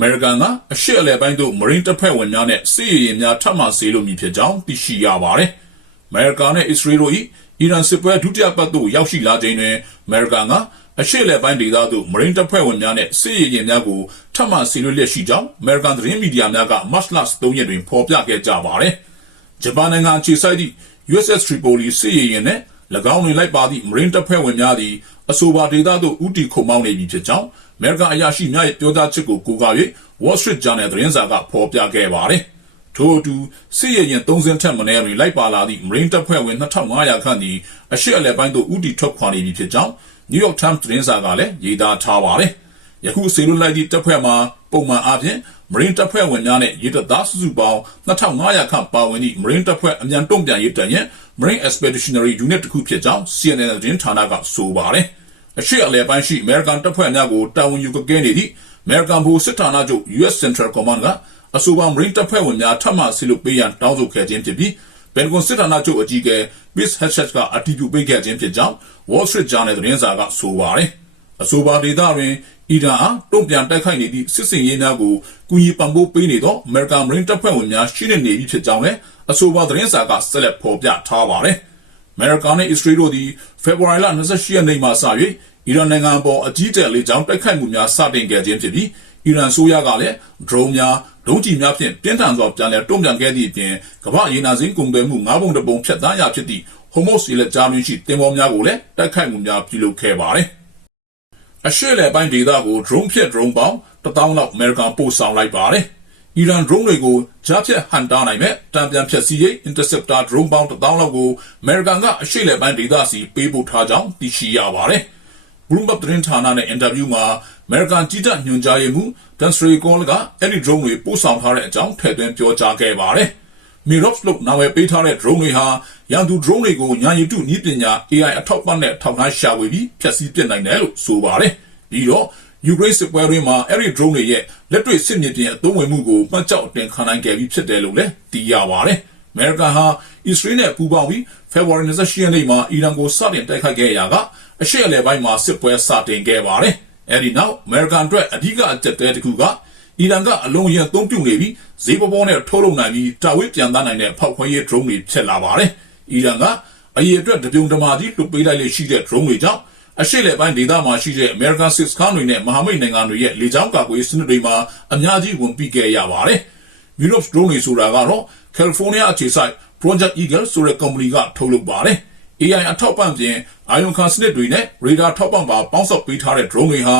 American ကအရှေ့အလယ်ပိုင်းသို့ Marine တပ်ဖွဲ့ဝင်များနဲ့စစ်ရေးရင်များထပ်မံစေလွှတ်မည်ဖြစ်ကြောင်းသိရှိရပါတယ်။ American နဲ့ Israel တို့၏အီရန်စစ်ပွဲဒုတိယပတ်သို့ရောက်ရှိလာချိန်တွင် American ကအရှေ့အလယ်ပိုင်းဒေသသို့ Marine တပ်ဖွဲ့ဝင်များနဲ့စစ်ရေးရင်များကိုထပ်မံစေလွှတ်လျက်ရှိကြောင်း American သတင်းမီဒီယာများက March 3 ရက်တွင်ဖော်ပြခဲ့ကြပါတယ်။ ဂျပန်နိုင်ငံခြေစိုက်သည့် USS Tripoli စစ်ရေးရင်နဲ့၎င်းတွင်လိုက်ပါသည့် Marine တပ်ဖွဲ့ဝင်များသည်အဆိုပါဒေသသို့ဦးတည်ခုံမောင်းနေပြီဖြစ်ကြောင်း American အရာရှိများ၏ပြောကြားချက်ကိုကိုးကား၍ Wall Street Journal သတင်းစာကဖော်ပြခဲ့ပါတယ်။ထို့အတူစစ်ရေးရင်3စင်းထက်မနည်းတွင်လိုက်ပါလာသည့် Marine တပ်ဖွဲ့ဝင်2500ခန့်သည်အရှေ့အလယ်ပိုင်းသို့ဦးတည်ထွက်ခွာနေပြီဖြစ်ကြောင်း New York Times သတင်းစာကလည်းရေးသားထားပါတယ်။ယခုစေလွှတ်လိုက်သည့်တပ်ဖွဲ့မှာပုံမှန်အားဖြင့် Marine တပ်ဖွဲ့ဝင်များနဲ့ရေတပ်သားစုစုပေါင်း2500ခန့်ပါဝင်သည့် Marine တပ်ဖွဲ့အမြန်တုံ့ပြန်ရေးတပ်ရင်း Marine Expeditionary Unit တစ်ခုဖြစ်ကြောင်း CNN သတင်းဌာနကဆိုပါတယ်။အရှေ့အလယ်ပိုင်းရှိ American တပ်ဖွဲ့များကိုတာဝန်ယူကဲနေသည့် American ဗဟိုစစ်ဌာနချုပ် US Central Command ကအဆိုပါ Marine တပ်ဖွဲ့ဝင်များထပ်မံစေလွှတ်ပေးရန်တောင်းဆိုခဲ့ခြင်းဖြစ်ပြီး Pentagon စစ်ဌာနချုပ်အကြီးအကဲ Pete Hegseth ကအတည်ပြုပေးခဲ့ခြင်းဖြစ်ကြောင်း Wall Street Journal သတင်းစာကဆိုပါတယ်။အဆိုပါဒေသတွင်အီရန်အားတုံ့ပြန်တိုက်ခိုက်နေသည့်စစ်စင်ရေးများကိုကူညီပံ့ပိုးပေးနေသော American Marine တပ်ဖွဲ့ဝင်များရှိနေပြီဖြစ်ကြောင်းလည်းအဆိုပါသတင်းစာကဆက်လက်ဖော်ပြထားပါတယ်။ American နဲ့ Israel တို့သည် February 28 ရက်နေ့မှစ၍အီရန်နိုင်ငံပေါ်အကြီးအကျယ်လေကြောင်းတိုက်ခိုက်မှုများစတင်ခဲ့ခြင်းဖြစ်ပြီးအီရန်ဆိုရကလည်း drone များဒုံးကျည်များဖြင့်ပြင်းထန်စွာပြန်လည်တုံ့ပြန်ခဲ့သည့်အပြင်ကမ္ဘာရေနံစိမ်းကုန်သွယ်မှု၅ပုံတစ်ပုံဖြတ်သန်းရာဖြစ်သည့် Hormuz ရေလက်ကြားတွင်ရှိတင်ပေါ်များကိုလည်းတိုက်ခိုက်မှုများပြုလုပ်ခဲ့ပါတယ်။အရှေ့အလယ်ပိုင်းဒေသကို drone ဖြင့် drone ပေါင်း1000လောက် American ပို့ဆောင်လိုက်ပါတယ်။အီရန် drone တွေကိုကြားဖြတ်ဟန်တာနိုင်မဲ့တံပြန်ဖြတ်စည်းရေး interceptor drone ပေါင်း1000လောက်ကို American ကအရှေ့အလယ်ပိုင်းဒေသစီပေးပို့ထားကြောင်းသိရှိရပါတယ်။ Bloomberg သတင်းဌာနနဲ့အင်တာဗျူးမှာ American ကြီးတပ်ညွှန်ကြားရေးမှူး Dan Strickland ကအဲ့ဒီ drone တွေပို့ဆောင်ထားတဲ့အကြောင်းထည့်သွင်းပြောကြားခဲ့ပါတယ်။ Mirops လို့နာမည်ပေးထားတဲ့ drone တွေဟာရန်သူ drone တွေကိုဉာဏ်ရည်တုနည်းပညာ AI အထောက်ပံ့နဲ့ထောက်လှမ်းရှာဖွေပြီးဖျက်ဆီးပစ်နိုင်တယ်လို့ဆိုပါတယ်။ပြီးတော့ယူကရိန်းစစ်ပွဲတွင်မှာအဲ့ဒီ drone တွေရဲ့လက်တွေ့စစ်မြေပြင်အသုံးဝင်မှုကိုမှတ်ကြောက်အတင်ခံနိုင်ခဲ့ပြီးဖြစ်တယ်လို့လည်းသိရပါတယ်။ American ဟာ Israel နဲ့ပူးပေါင်းပြီး February 28 ရက်နေ့မှာအီရန်ကိုစတင်တိုက်ခိုက်ခဲ့ရာကအရှေ့အလယ်ပိုင်းမှာစစ်ပွဲစတင်ခဲ့ပါတယ်။အဲဒီနောက် American အတွက်အဓိကအကျက်တဲတစ်ခုကအီရန်ကအလုံးအရင်အသုံးပြုနေပြီးဈေးပေါ်နဲ့ထုတ်လုပ်နိုင်ပြီးတာဝေးပြန်သားနိုင်တဲ့ဖောက်ခွဲရေး drone တွေဖြစ်လာပါတယ်။အီရန်ကအရေးအတွက်တပြုံတမာကြီးလွှတ်ပေးလိုက်လေရှိတဲ့ drone တွေကြောင့်အရှေ့လေပိုင်းဒေသမှာရှိတဲ့ American စစ်စခန်းတွေနဲ့မဟာမိတ်နိုင်ငံတွေရဲ့လေကြောင်းကာကွယ်ရေးစနစ်တွေမှာအများကြီးဝင်ပြီးခဲ့ရပါတယ်။ Mirops drone တွေဆိုတာကတော့ California အခြေစိုက် Project Eagle ဆိုတဲ့ company ကထုတ်လုပ်ပါတယ်။ AI အထောက်ပံ့ပြင်အာယုံခံစနစ်တွေနဲ့ radar ထောက်ပံ့ပါပေါင်းစပ်ပေးထားတဲ့ drone တွေဟ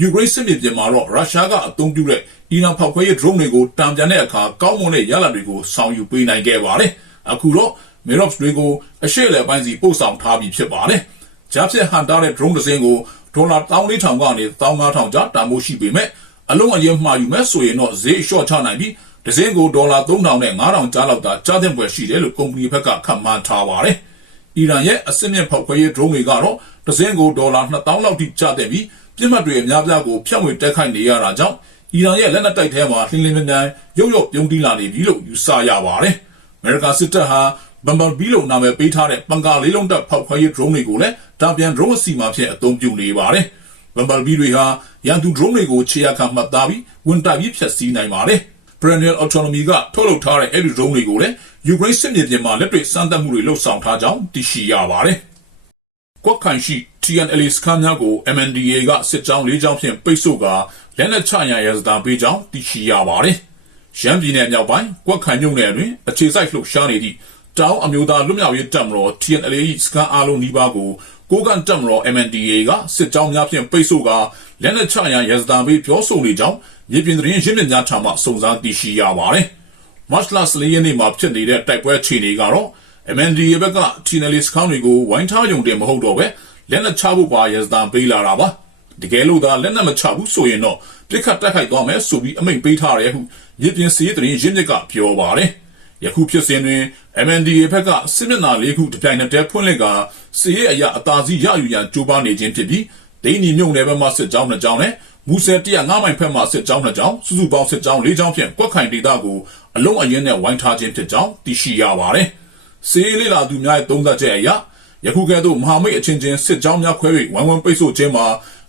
ာယူကရိန်းစစ်မြေပြင်မှာတော့ရုရှားကအသုံးပြုတဲ့အီရန်ဖောက်ခွဲရေး drone တွေကိုတံပြန်တဲ့အခါကောင်းမွန်တဲ့ရလဒ်တွေကိုဆောင်ယူပေးနိုင်ခဲ့ပါတယ်။အခုတော့ Mirops တွေကိုအရှေ့အလယ်ပိုင်းစီပို့ဆောင်ထားပြီးဖြစ်ပါတယ်။ကြားဖြတ်ဟန်တာတဲ့ drone တစ်စင်းကိုဒေါ်လာ14,000ကနေ15,000ကျပ်တန်ဖိုးရှိပေမဲ့အလုံးအရင်မှာယူမဲ့ဆိုရင်တော့ဈေးလျှော့ချနိုင်ပြီးတစ်စင်းကိုဒေါ်လာ3,000နဲ့5,000ကျပ်လောက်သာကြားသင့်ဖွယ်ရှိတယ်လို့ကုမ္ပဏီဘက်ကခန့်မှန်းထားပါတယ်။အီရန်ရဲ့အစစ်မြစ်ဖောက်ခွဲရေး drone တွေကတော့တစ်စင်းကိုဒေါ်လာ2,000လောက်ထိကျတဲ့ပြီးပြစ်မှတ်တွေအများပြားကိုဖြန့်ဝေတက်ခိုက်နေရတာကြောင့်အီရန်ရဲ့လက်နက်တိုက်ထဲမှာလင်းလင်းမြန်မြန်ရုပ်ပြုံးတီးလာနေပြီလို့ယူဆရပါတယ်။ American စစ်တပ်ဟာ Bumblebee လို့နာမည်ပေးထားတဲ့ပန်ကာလေးလုံးတပ်ဖောက်ခွဲရေး drone တွေကိုလည်းတံပြန် drone အစီအမံဖြင့်အသုံးပြုနေပါတယ်။ Bumblebee တွေဟာရန်သူ drone တွေကိုခြေရာခံမှတ်သားပြီးဝင်တိုက်ပြီးဖျက်ဆီးနိုင်ပါတယ်။ Perennial Autonomy ကထုတ်လုပ်ထားတဲ့အဲ့ဒီ drone တွေကိုလည်းယူကရိန်းစစ်မြေပြင်မှာလက်တွေ့စမ်းသပ်မှုတွေလှုပ်ဆောင်ထားကြောင်းသိရှိရပါတယ်။ကွက်ခိုင်ရှိ TNLA စခန်းများကို MNDAA ကစစ်ကြောင်း၄ကြောင်းဖြင့်ပိတ်ဆို့ကာလက်နက်ချရန်ရစတာပေးကြောင်းသိရှိရပါတယ်။ရန်ပြည်နယ်မြောက်ပိုင်းကွက်ခိုင်မြို့နယ်တွင်အခြေစိုက်လှုပ်ရှားနေသည့်တောင်အမျိုးသားလွတ်မြောက်ရေးတပ်မတော် TNLA စခန်းအားလုံးနီးပါးကိုကိုကန့်တပ်မတော် MNDAA ကစစ်ကြောင်းများဖြင့်ပိတ်ဆို့ကာလက်နက်ချရန်ရစတာပေးပြောဆိုနေကြောင်းမြေပြင်သတင်းရင်းမြစ်များထံမှစုံစမ်းသိရှိရပါတယ်။ March 14 ရက်နေ့မှာဖြစ်နေတဲ့တိုက်ပွဲခြေနေကတော့ MNDAA ဘက်က TNLA စခန်းတွေကိုဝိုင်းထားယုံတင်မဟုတ်တော့ပဲလက်နက်ချဖို့ပါရစတာပေးလာတာပါ။တကယ်လို့သာလက်နက်မချဘူးဆိုရင်တော့ပြစ်ခတ်တိုက်ခိုက်သွားမယ်ဆိုပြီးအမိန့်ပေးထားတယ်ဟုမြေပြင်စစ်ရေးသတင်းရင်းမြစ်ကပြောပါတယ်။ယခုဖြစ်စဉ်တွင် MNDAA ဘက်ကစစ်မျက်နှာ၄ခုတပြိုင်နက်တည်းဖွင့်လှစ်ကာစစ်ရေးအရာအသာစီးရယူရန်ကြိုးပမ်းနေခြင်းဖြစ်ပြီးဒိန်းနီမြို့နယ်ဘက်မှစစ်ကြောင်း2ကြောင်းနဲ့မူဆယ်105မိုင်ဘက်မှစစ်ကြောင်း2ကြောင်းစုစုပေါင်းစစ်ကြောင်း4ကြောင်းဖြင့်ကွက်ခိုင်ဒေသကိုအလုံးအရင်နဲ့ဝိုင်းထားခြင်းဖြစ်ကြောင်းသိရှိရပါတယ်။စစ်ရေးလေ့လာသူများရဲ့သုံးသပ်ချက်အရယခုကဲ့သို့မဟာမိတ်အချင်းချင်းစစ်ကြောင်းများခွဲ၍ဝိုင်းဝန်းပိတ်ဆို့ခြင်းမှာ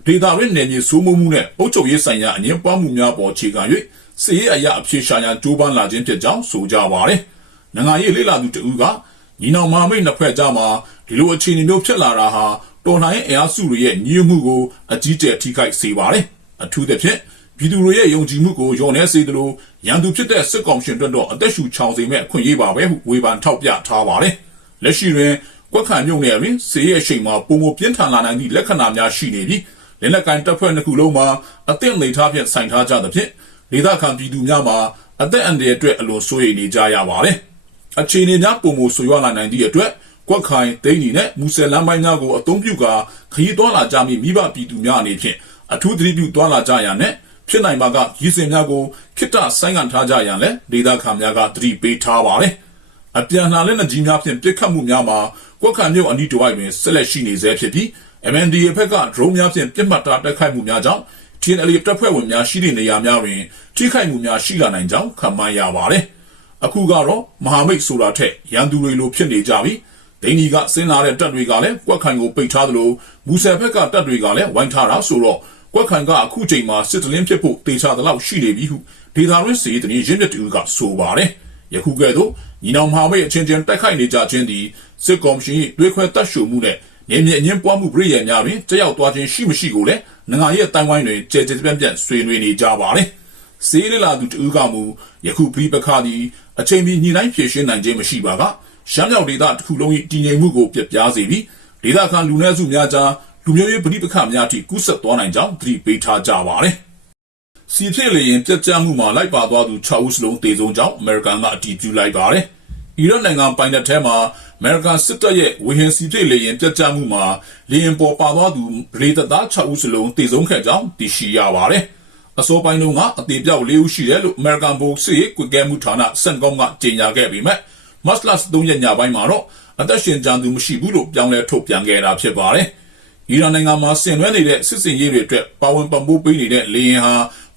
ဒေတာရင်းနယ်မြေစိုးမိုးမှုနဲ့အုပ်ချုပ်ရေးဆိုင်ရာအငြင်းပွားမှုများပေါ်ခြေခံ၍စစ်ရေးအရာအဖြစ်ရှာရန်ကြိုးပမ်းလာခြင်းဖြစ်ကြောင်းဆိုကြပါတယ်။နိုင်ငံရေးလေ့လာသူတဦးကညီနောင်မဟာမိတ်နှစ်ဖွဲ့ကြားမှာဒီလိုအခြေအနေမျိုးဖြစ်လာတာဟာတော်လှန်ရေးအင်အားစုတွေရဲ့ညီညွတ်မှုကိုအကြီးကျယ်ထိခိုက်စေပါတယ်။အထူးသဖြင့်ပြည်သူတွေရဲ့ယုံကြည်မှုကိုလျော့နည်းစေသလိုရန်သူဖြစ်တဲ့စစ်ကောင်ရှင်တို့တော့အသက်ရှူချောင်စေမဲ့အခွင့်အရေးပါပဲဟုဝေဖန်ထောက်ပြထားပါတယ်။လက်ရှိတွင်ကွက်ခံမြုံနယ်တွင်စစ်ရေးအရှိန်မှာပုံမပြင်းထန်လာနိုင်သည့်လက္ခဏာများရှိနေပြီးလက်နက်ကိုင်တပ်ဖွဲ့နှစ်ခုလုံးမှာအသင့်အနေထားဖြင့်ဆိုင်ထားကြသဖြင့်ဒေသခံပြည်သူများမှာအသက်အန္တရာယ်အတွက်အလွန်စိုးရိမ်နေကြရပါတယ်။အခြေအနေများပုံမဆိုရွာလာနိုင်သည့်အတွက်ကွက်ခိုင်ဒိန်းနီနဲ့မူဆယ်လမ်းပိုင်းများကိုအသုံးပြုကာခရီးသွားလာကြမည့်မိဘပြည်သူများအနေဖြင့်အထူးသတိပြုသွားလာကြရန်နဲ့ဖြစ်နိုင်ပါကရည်စင်များကိုခိတ္တဆိုင်းငံ့ထားကြရန်လည်းဒေသခံများကသတိပေးထားပါတယ်။အပြန်လှန်လက်နက်ကြီးများဖြင့်ပစ်ခတ်မှုများမှာကွက်ခံမြို့အနီးတစ်ဝိုက်တွင်ဆက်လက်ရှိနေဆဲဖြစ်ပြီး MNDAA ဘက်ကဒရုန်းများဖြင့်ပြစ်မှတ်ထားတိုက်ခိုက်မှုများကြောင့် TNLA တပ်ဖွဲ့ဝင်များရှိတဲ့နေရာများတွင်ထိခိုက်မှုများရှိလာနိုင်ကြောင်းခန့်မှန်းရပါတယ်။အခုကတော့မဟာမိတ်ဆိုတာထက်ရန်သူတွေလိုဖြစ်နေကြပြီးဒိန်းနီကဆင်းလာတဲ့တပ်တွေကလည်းကွက်ခိုင်ကိုပိတ်ထားသလိုမူဆယ်ဘက်ကတပ်တွေကလည်းဝိုင်းထားတာဆိုတော့ကွက်ခိုင်ကအခုချိန်မှာစစ်တလင်းဖြစ်ဖို့တေချာသလောက်ရှိနေပြီဟုဒေတာရင်းစီတရင်ရင်းမြစ်တူကဆိုပါတယ်။ယခုကဲ့သို့ညီနောင်မဟာမိတ်အချင်းချင်းတိုက်ခိုက်နေကြခြင်းသည်စစ်ကော်မရှင်၏တွေးခွဲတတ်ရှုမှုနဲ့နေမြေအငင်းပွားမှုပြည်ရည်များတွင်ကြောက်သွားခြင်းရှိမရှိကိုလည်းနိုင်ငံရဲ့တိုင်ဝိုင်းတွင်ကြဲကြဲပြန့်ပြန့်ဆွေးနွေးနေကြပါတယ်။စေးရလာသူတူကမူယခုပြည်ပခါသည်အချိန်မီညှိနှိုင်းဖြည့်ရှင်းနိုင်ခြင်းမရှိပါကရှမ်းမြောက်ဒေသတစ်ခုလုံး၏တည်ငြိမ်မှုကိုပြပြားစေပြီးဒေသခံလူနည်းစုများကြားလူမျိုးရေးပြည်ပခါများထိကူးဆက်သွားနိုင်ကြောင်းသတိပေးထားကြပါတယ်။စီဖြစ်လေရင်ပြက်ကျမှုမှာလိုက်ပါသွားသူ6ဦးစလုံးတေဆုံးကြောင်းအမေရိကန်ကအတည်ပြုလိုက်ပါတယ်။အီရတ်နိုင်ငံပိုင်တဲ့ထဲမှာအမေရိကန်စစ်တပ်ရဲ့ဝေဟင်စီဖြစ်လေရင်ပြက်ကျမှုမှာလေရင်ပေါ်ပါသွားသူရေတပ်သား6ဦးစလုံးတေဆုံးခဲ့ကြောင်းသိရှိရပါတယ်။အစောပိုင်းတုန်းကအသေးပြောက်4ဦးရှိတယ်လို့အမေရိကန်ဗိုလ်စစ်ရေးကွပ်ကဲမှုဌာနစန်ကောမ်ကကြေညာခဲ့ပေမဲ့မတ်လ3ရက်ညပိုင်းမှာတော့အသက်ရှင်ကြံသူမရှိဘူးလို့ပြောင်းလဲထုတ်ပြန်ခဲ့တာဖြစ်ပါတယ်။အီရန်နိုင်ငံမှာဆင်နွှဲနေတဲ့စစ်စင်ရေးတွေအတွက်ပါဝင်ပံ့ပိုးပေးနေတဲ့လေယာဉ်ဟာ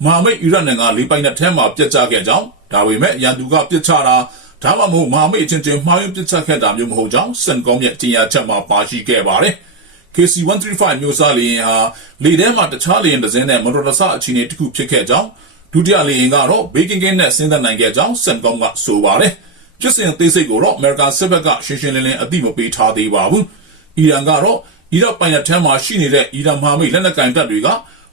မဟာမိတ်အီရတ်နိုင်ငံလေးပိုင်းနဲ့ထဲမှာပြတ်ကျခဲ့ကြောင်းဒါပေမဲ့ရန်သူကပြစ်ချတာဒါမှမဟုတ်မဟာမိတ်အချင်းချင်းမှားယွင်းပြစ်ချခဲ့တာမျိုးမဟုတ်ကြောင်းစန်ကောမ်ရဲ့ကြေညာချက်မှာပါရှိခဲ့ပါတယ်။ KC-135 မျိုးစားလေယာဉ်ဟာလေထဲမှာတခြားလေယာဉ်တစ်စင်းနဲ့မတော်တဆအခြေအနေတစ်ခုဖြစ်ခဲ့ကြောင်းဒုတိယလေယာဉ်ကတော့ဘေးကင်းကင်းနဲ့ဆင်းသက်နိုင်ခဲ့ကြောင်းစန်ကောမ်ကဆိုပါတယ်။ဖြစ်စဉ်အသေးစိတ်ကိုတော့အမေရိကန်စစ်ဘက်ကရှင်းရှင်းလင်းလင်းအသိမပေးထားသေးပါဘူး။အီရန်ကတော့အီရတ်ပိုင်နယ်ထဲမှာရှိနေတဲ့အီရန်မဟာမိတ်လက်နက်ကင်တပ်တွေက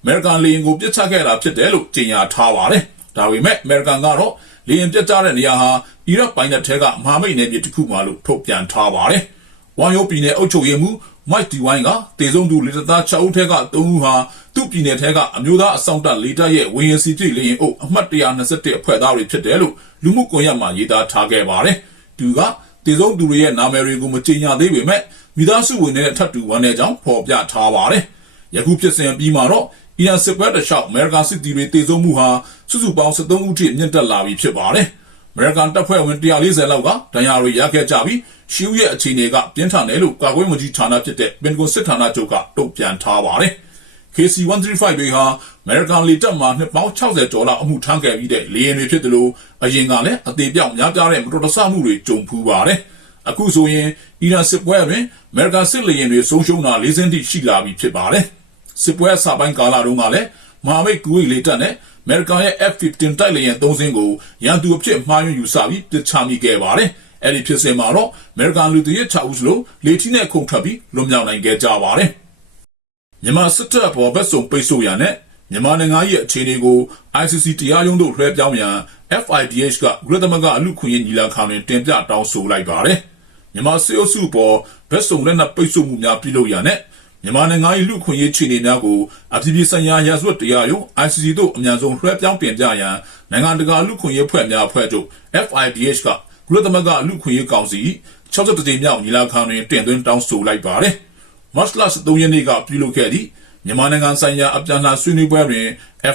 အမေရိကန်လေယာဉ်ကိုပစ်ချခဲ့တာဖြစ်တယ်လို့ကြေညာထားပါတယ်။ဒါပေမဲ့အမေရိကန်ကတော့လေယာဉ်ပစ်ချတဲ့နေရာဟာအီရတ်ပိုင်နယ်ထဲကမဟာမိတ်နယ်မြေတစ်ခုမှလို့ထုတ်ပြန်ထားပါတယ်။ဝမ်ယိုပြည်နယ်အုပ်ချုပ်ရေးမှူးမိုက်တီဝိုင်းကတေဆုံးသူလေတပ်သား6ဦးထဲက3ဦးဟာသူ့ပြည်နယ်ထဲကအမျိုးသားအစောင့်တပ်လေတပ်ရဲ့ဝေဟင်စီပြည်လေယာဉ်အုပ်အမှတ်121အဖွဲ့သားတွေဖြစ်တယ်လို့လူမှုကွန်ရက်မှာရေးသားထားခဲ့ပါတယ်။သူကတေဆုံးသူတွေရဲ့နာမည်တွေကိုမကြေညာသေးပေမဲ့မိသားစုဝင်တွေနဲ့ထပ်တူဝမ်းနေကြောင်းဖော်ပြထားပါတယ်။ယခုဖြစ်စဉ်ပြီးမှာတော့အီရန်စစ်ပွဲတစ်လျှောက်အမေရိကန်စစ်သည်တွေတေဆုံးမှုဟာစုစုပေါင်း73ဦးထိမြင့်တက်လာပြီဖြစ်ပါတယ်။အမေရိကန်တပ်ဖွဲ့ဝင်140လောက်ကဒဏ်ရာတွေရခဲ့ကြပြီးရှီဦးရဲ့အခြေအနေကပြင်းထန်တယ်လို့ကာကွယ်ရေးဝန်ကြီးဌာနဖြစ်တဲ့ပင်တဂွန်စစ်ဌာနချုပ်ကတုံ့ပြန်ထားပါတယ်။ KC-135 တွေဟာအမေရိကန်လေတပ်မှာနှစ်ပေါင်း60ကျော်လောက်အမှုထမ်းခဲ့ပြီးတဲ့လေယာဉ်တွေဖြစ်တယ်လို့အရင်ကလည်းအသေးပြောက်များပြားတဲ့မတော်တဆမှုတွေကြုံဖူးပါတယ်။အခုဆိုရင်အီရန်စစ်ပွဲတွင်အမေရိကန်စစ်လေယာဉ်တွေဆုံးရှုံးတာ၄စင်းထိရှိလာပြီဖြစ်ပါတယ်။စစ်ပွဲအစပိုင်းကာလတုန်းကလည်းမဟာမိတ်ကူဝိတ်လေတပ်နဲ့အမေရိကန်ရဲ့ F-15 တိုက်လေယာဉ်3စင်းကိုရန်သူအဖြစ်မှားယွင်းယူဆပြီးပစ်ချမိခဲ့ပါတယ်။အဲ့ဒီဖြစ်စဉ်မှာတော့အမေရိကန်လူတွေရဲ့6ဦးစလုံးလေထီးနဲ့ခုန်ထွက်ပြီးလွန်မြောက်နိုင်ခဲ့ကြပါတယ်။မြန်မာစစ်တပ်ပေါ်ဘက်စုံပိတ်ဆို့ရတဲ့မြန်မာနိုင်ငံရဲ့အခြေအနေကို ICC တရားရုံးသို့လွှဲပြောင်းရန် FIDH ကကုလသမဂ္ဂအလူခွင့်ရေးညီလာခံတွင်တင်ပြတောင်းဆိုလိုက်ပါတယ်။မြန်မာစစ်အုပ်စုပေါ်ဘက်စုံလက်နက်ပိတ်ဆို့မှုများပြုလုပ်ရတဲ့မြန်မာနိုင်ငံ၏လူခွင့်ရေးခြေအနေများကိုအပြည်ပြည်ဆိုင်ရာရာဇဝတ်တရားရုံး ICC သို့အမြန်ဆုံးလွှဲပြောင်းတင်ပြရန်နိုင်ငံတကာလူခွင့်ရေးဖွဲ့များအဖွဲ့ချုပ် FIDH ကကုလသမဂ္ဂလူခွင့်ရေးကောင်စီ60ကြိမ်မြောက်ညီလာခံတွင်တင်သွင်းတောင်းဆိုလိုက်ပါတယ်။မတ်လ3ရက်နေ့ကပြုလုပ်ခဲ့သည့်မြန်မာနိုင်ငံဆိုင်ရာအပြန်အလှန်ဆွေးနွေးပွဲတွင်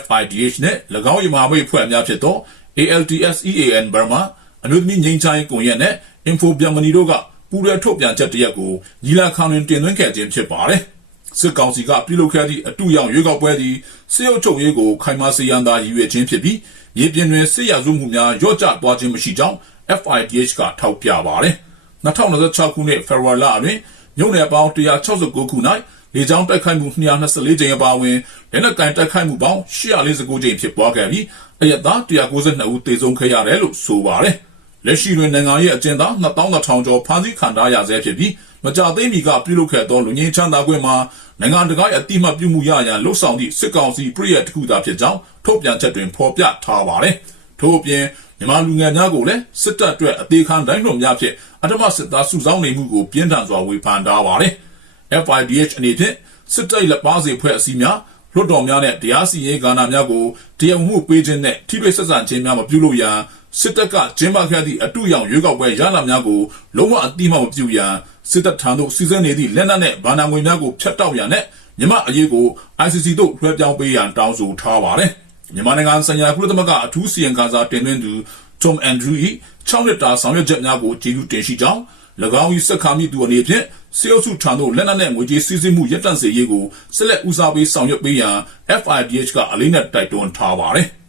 FIDH နဲ့၎င်း၏မဟာမိတ်အဖွဲ့များဖြစ်သော ALTSEAN Burma အမျိုးသမီးငြိမ်းချမ်းရေးကွန်ရက်နဲ့ Info Germany တို့ကပူးတွဲထုတ်ပြန်ချက်တရက်ကိုညီလာခံတွင်တင်သွင်းခဲ့ခြင်းဖြစ်ပါတယ်။စစ်ကောင်စီကပြုလုပ်ခဲ့သည့်အတူရောက်ရွေးကောက်ပွဲသည်စစ်အုပ်ချုပ်ရေးကိုခိုင်မာစေရန်သာရည်ရွယ်ခြင်းဖြစ်ပြီးမြေပြင်တွင်စစ်ရာဇဝတ်မှုများလျော့ကျသွားခြင်းမရှိကြောင်း FIDH ကထောက်ပြပါတယ်။2026ခုနှစ်ဖေဖော်ဝါရီလအတွင်းမြို့နယ်ပေါင်း169ခု၌ လေကြောင်းတိုက်ခိုက်မှု224ကြိမ်အပါအဝင်လက်နက်ကိုင်တိုက်ခိုက်မှုပေါင်း849ကြိမ်ဖြစ်ပွားခဲ့ပြီးအရက်သား192ဦးသေဆုံးခဲ့ရတယ်လို့ဆိုပါတယ်။လက်ရှိတွင်နိုင်ငံရဲ့အကျဉ်းသား2200ကျော်ဖမ်းဆီးခံထားရဆဲဖြစ်ပြီးမကြသိမီကပြုလုပ်ခဲ့သောလူငင်းချမ်းသာခွင့်မှာနိုင်ငံတကာရဲ့အတိမတ်ပြုမှုရရန်လှုံ့ဆော်သည့်စစ်ကောင်စီပြည်ရဲ့တခုသာဖြစ်ကြောင်းထုတ်ပြန်ချက်တွင်ဖော်ပြထားပါတယ်။ထို့အပြင်မြန်မာလူငယ်များကိုလည်းစစ်တပ်အတွက်အသေးခံတိုင်းလွန်များဖြင့်အထမစစ်သားစုဆောင်းနေမှုကိုပြင်းထန်စွာဝေဖန်ထားပါတယ်။ FIDH အနေဖြင့်စစ်တပ်လက်ပါစီဖွဲ့အစည်းများလွတ်တော်များနဲ့တရားစီရင်ကာဏများကိုတရားမှုပေးခြင်းနဲ့ထိတွေ့ဆက်ဆံခြင်းများမပြုလုပ်ရန်စစ်တပ်ကကျင်းပခဲ့သည့်အတူရောင်ရွေးကောက်ပွဲရလဒ်များကိုလုံးဝအတိမမပြုရန်စစ်တပ်ထံသို့စီစဉ်နေသည့်လက်နက်နဲ့ဗာနာငွေများကိုဖျက်တောက်ရန်နဲ့မြန်မာအရေးကို ICC သို့လွှဲပြောင်းပေးရန်တောင်းဆိုထားပါတယ်။မြန်မာနိုင်ငံဆိုင်ရာကုလသမဂ္ဂအထူးစီရင်ခံစာတင်သွင်းသူ Tom Andrew ၏6နှစ်တာဆောင်ရွက်ချက်များကိုကျေးဇူးတင်ရှိကြောင်း၎င်း၏စက္ကမိသူအနေဖြင့်စေအုပ်စုထံသို့လက်နက်နဲ့ငွေကြေးစီးဆင်းမှုရပ်တန့်စေရေးကိုဆက်လက်ဦးစားပေးဆောင်ရွက်ပေးရန် FIDH ကအလေးနက်တိုက်တွန်းထားပါတယ်။